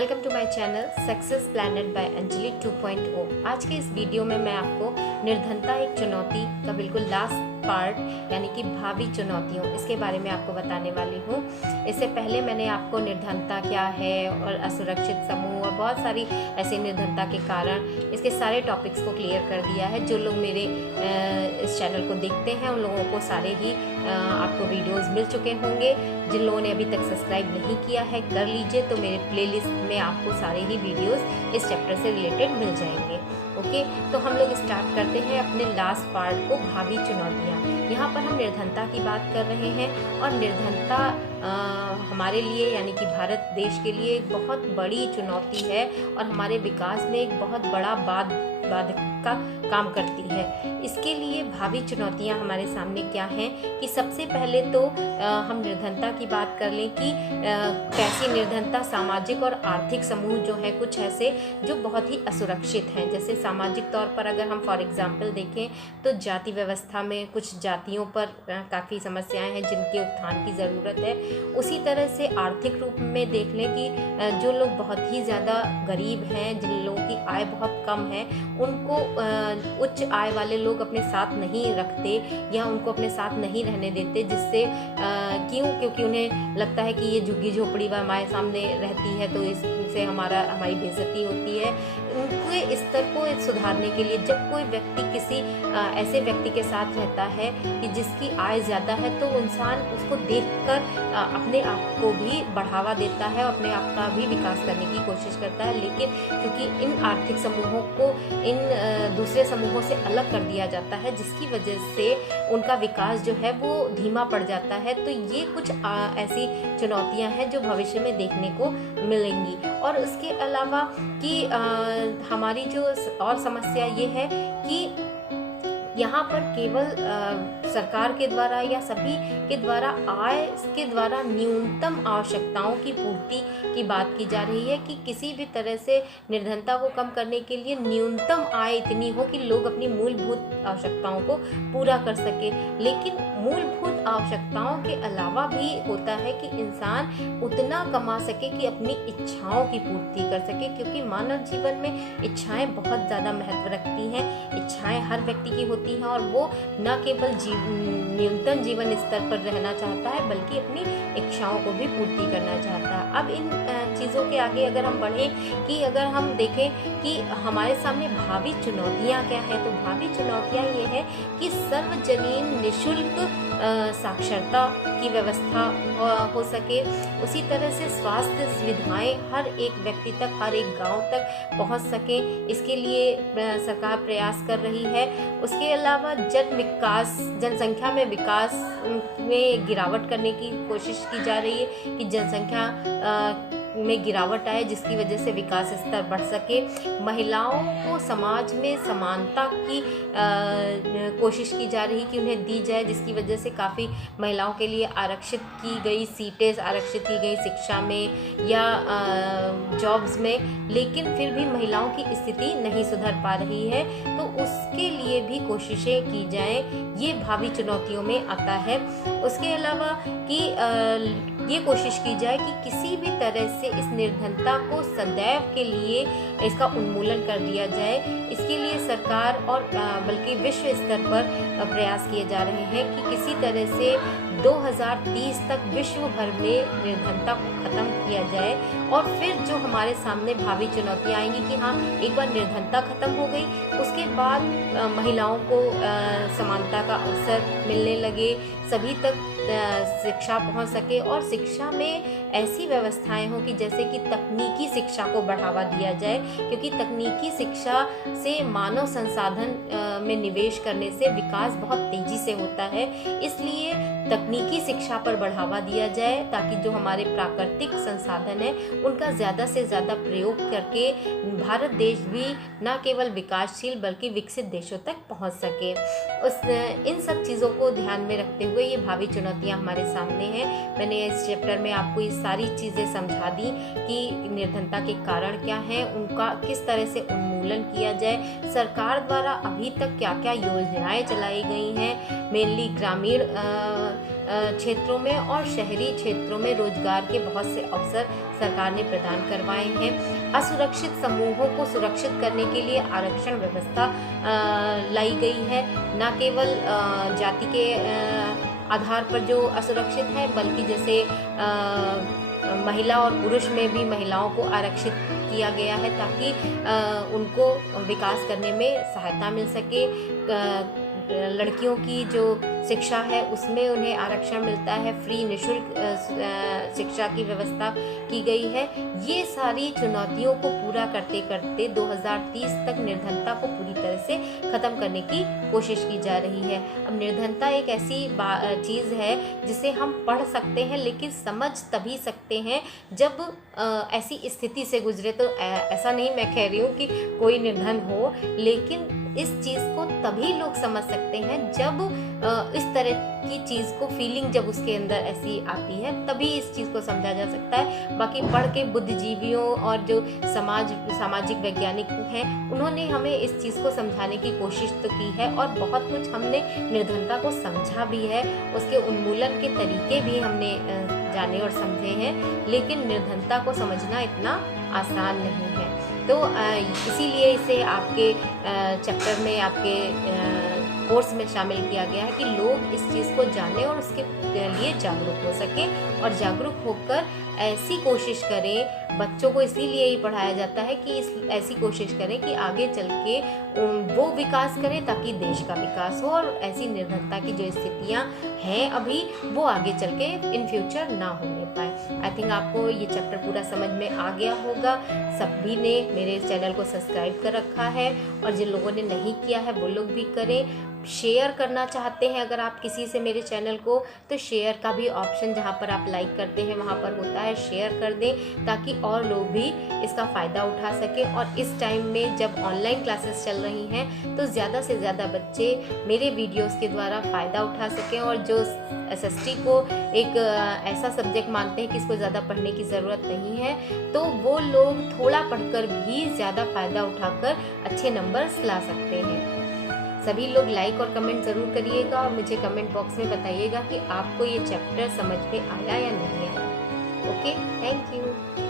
Welcome to my channel success planet by Anjali 2.0। आज के इस वीडियो में मैं आपको निर्धनता एक चुनौती का बिल्कुल लास्ट पार्ट यानी कि भावी चुनौतियों इसके बारे में आपको बताने वाली हूँ। इससे पहले मैंने आपको निर्धनता क्या है और असुरक्षित समूह और बहुत सारी ऐसी निर्धनता के कारण इसके सारे टॉपिक्स को क्लियर कर दिया है। जो लोग मेरे इस चैनल को देखते हैं उन लोगों को सारे ही आपको वीडियोस मिल चुके होंगे। जिन लोगों ने अभी तक सब्सक्राइब नहीं किया है कर लीजिए, तो मेरे प्लेलिस्ट में आपको सारे ही वीडियोस इस चैप्टर से रिलेटेड मिल जाएंगे। ओके, तो हम लोग स्टार्ट करते हैं अपने लास्ट पार्ट को, भावी चुनौतियाँ। यहाँ पर हम निर्धनता की बात कर रहे हैं और निर्धनता हमारे लिए यानी कि भारत देश के लिए एक बहुत बड़ी चुनौती है और हमारे विकास में एक बहुत बड़ा बाधक का काम करती है। इसके लिए भावी चुनौतियां हमारे सामने क्या हैं कि सबसे पहले तो हम निर्धनता की बात कर लें कि कैसी निर्धनता, सामाजिक और आर्थिक समूह जो है कुछ ऐसे जो बहुत ही असुरक्षित हैं। जैसे सामाजिक तौर पर अगर हम फॉर एग्जांपल देखें तो जाति व्यवस्था में कुछ जातियों पर काफ़ी समस्याएं हैं जिनके उत्थान की ज़रूरत है। उसी तरह से आर्थिक रूप में देख लें कि जो लोग बहुत ही ज़्यादा गरीब हैं, जिन लोगों की आय बहुत कम है, उनको उच्च आय वाले लोग अपने साथ नहीं रखते या उनको अपने साथ नहीं रहने देते। जिससे क्योंकि उन्हें लगता है कि ये झुग्गी झोपड़ी व हमारे सामने रहती है तो इससे हमारी बेइज्जती होती है। उनके स्तर को सुधारने के लिए जब कोई व्यक्ति किसी ऐसे व्यक्ति के साथ रहता है कि जिसकी आय ज़्यादा है तो इंसान उसको देखकर अपने आप को भी बढ़ावा देता है और अपने आप का भी विकास करने की कोशिश करता है। लेकिन क्योंकि इन आर्थिक समूहों को इन दूसरे समूहों से अलग कर दिया जाता है जिसकी वजह से उनका विकास जो है वो धीमा पड़ जाता है। तो ये कुछ ऐसी चुनौतियां हैं जो भविष्य में देखने को मिलेंगी। और उसके अलावा कि हमारी जो और समस्या ये है कि यहाँ पर केवल सरकार के द्वारा या सभी के द्वारा आय के द्वारा न्यूनतम आवश्यकताओं की पूर्ति की बात की जा रही है कि किसी भी तरह से निर्धनता को कम करने के लिए न्यूनतम आय इतनी हो कि लोग अपनी मूलभूत आवश्यकताओं को पूरा कर सके। लेकिन मूलभूत आवश्यकताओं के अलावा भी होता है कि इंसान उतना कमा सके कि अपनी इच्छाओं की पूर्ति कर सके, क्योंकि मानव जीवन में इच्छाएं बहुत ज़्यादा महत्व रखती हैं। इच्छाएं हर व्यक्ति की होती हैं और वो न केवल न्यूनतम जीवन स्तर पर रहना चाहता है बल्कि अपनी इच्छाओं को भी पूर्ति करना चाहता है। अब इन चीज़ों के आगे अगर हम बढ़ें कि अगर हम देखें कि हमारे सामने भावी चुनौतियाँ क्या हैं, तो भावी चुनौतियाँ ये है कि सार्वजनीन निःशुल्क साक्षरता की व्यवस्था हो सके। उसी तरह से स्वास्थ्य सुविधाएं हर एक व्यक्ति तक, हर एक गांव तक पहुंच सके, इसके लिए सरकार प्रयास कर रही है। उसके अलावा जनसंख्या में विकास में गिरावट करने की कोशिश की जा रही है कि जनसंख्या में गिरावट आए जिसकी वजह से विकास स्तर बढ़ सके। महिलाओं को समाज में समानता की कोशिश की जा रही कि उन्हें दी जाए, जिसकी वजह से काफ़ी महिलाओं के लिए आरक्षित की गई सीटें, आरक्षित की गई शिक्षा में या जॉब्स में। लेकिन फिर भी महिलाओं की स्थिति नहीं सुधर पा रही है, तो उसके लिए भी कोशिशें की जाएं, ये भावी चुनौतियों में आता है। उसके अलावा कि ये कोशिश की जाए कि किसी भी तरह से इस निर्धनता को सदैव के लिए इसका उन्मूलन कर दिया जाए। इसके लिए सरकार और बल्कि विश्व स्तर पर प्रयास किए जा रहे हैं कि किसी तरह से 2030 तक विश्व भर में निर्धनता को ख़त्म किया जाए। और फिर जो हमारे सामने भावी चुनौतियाँ आएंगी कि हाँ, एक बार निर्धनता ख़त्म हो गई उसके बाद महिलाओं को समानता का अवसर मिलने लगे, सभी तक शिक्षा पहुंच सके और शिक्षा में ऐसी व्यवस्थाएं हो कि जैसे कि तकनीकी शिक्षा को बढ़ावा दिया जाए, क्योंकि तकनीकी शिक्षा से मानव संसाधन में निवेश करने से विकास बहुत तेज़ी से होता है। इसलिए तकनीकी शिक्षा पर बढ़ावा दिया जाए ताकि जो हमारे प्राकृतिक संसाधन हैं उनका ज़्यादा से ज़्यादा प्रयोग करके भारत देश भी न केवल विकासशील बल्कि विकसित देशों तक पहुंच सके। इन सब चीज़ों को ध्यान में रखते हुए ये भावी चुनौतियाँ हमारे सामने हैं। मैंने इस चैप्टर में आपको ये सारी चीज़ें समझा दी कि निर्धनता के कारण क्या है, उनका किस तरह से उन्मूलन किया जाए, सरकार द्वारा अभी तक क्या क्या योजनाएं चलाई गई हैं, मेनली ग्रामीण क्षेत्रों में और शहरी क्षेत्रों में रोजगार के बहुत से अवसर सरकार ने प्रदान करवाए हैं। असुरक्षित समूहों को सुरक्षित करने के लिए आरक्षण व्यवस्था लाई गई है, न केवल जाति के आधार पर जो असुरक्षित है, बल्कि जैसे महिला और पुरुष में भी महिलाओं को आरक्षित किया गया है ताकि उनको विकास करने में सहायता मिल सके। लड़कियों की जो शिक्षा है उसमें उन्हें आरक्षण मिलता है, फ्री निःशुल्क शिक्षा की व्यवस्था की गई है। ये सारी चुनौतियों को पूरा करते करते 2030 तक निर्धनता को पूरी तरह से ख़त्म करने की कोशिश की जा रही है। अब निर्धनता एक ऐसी चीज़ है जिसे हम पढ़ सकते हैं लेकिन समझ तभी सकते हैं जब ऐसी स्थिति से गुजरे। तो ऐसा नहीं मैं कह रही हूँ कि कोई निर्धन हो, लेकिन इस चीज़ को तभी लोग समझ सकते हैं जब इस तरह की चीज़ को फीलिंग जब उसके अंदर ऐसी आती है, तभी इस चीज़ को समझा जा सकता है। बाकी पढ़ के बुद्धिजीवियों और जो सामाजिक वैज्ञानिक हैं, उन्होंने हमें इस चीज़ को समझाने की कोशिश तो की है और बहुत कुछ हमने निर्धनता को समझा भी है, उसके उन्मूलन के तरीके भी हमने जाने और समझे हैं, लेकिन निर्धनता को समझना इतना आसान नहीं है। तो इसीलिए इसे आपके चैप्टर में, आपके कोर्स में शामिल किया गया है कि लोग इस चीज़ को जानें और उसके लिए जागरूक हो सकें और जागरूक होकर ऐसी कोशिश करें। बच्चों को इसीलिए ही पढ़ाया जाता है कि ऐसी कोशिश करें कि आगे चल के वो विकास करें ताकि देश का विकास हो और ऐसी निर्धनता की जो स्थितियां हैं अभी, वो आगे चल के इन फ्यूचर ना होने पाए। आई थिंक आपको ये चैप्टर पूरा समझ में आ गया होगा। सभी ने मेरे चैनल को सब्सक्राइब कर रखा है और जिन लोगों ने नहीं किया है वो लोग भी करें। शेयर करना चाहते हैं अगर आप किसी से मेरे चैनल को, तो शेयर का भी ऑप्शन जहाँ पर आप लाइक करते हैं वहाँ पर होता है, शेयर कर दें ताकि और लोग भी इसका फ़ायदा उठा सकें। और इस टाइम में जब ऑनलाइन क्लासेस चल रही हैं तो ज़्यादा से ज़्यादा बच्चे मेरे वीडियोस के द्वारा फ़ायदा उठा सकें। और जो SST को एक ऐसा सब्जेक्ट मानते हैं कि इसको ज़्यादा पढ़ने की ज़रूरत नहीं है, तो वो लोग थोड़ा पढ़कर भी ज़्यादा फ़ायदा उठाकर अच्छे नंबर्स ला सकते हैं। सभी लोग लाइक और कमेंट ज़रूर करिएगा और मुझे कमेंट बॉक्स में बताइएगा कि आपको ये चैप्टर समझ में आया या नहीं आया। Okay, thank you.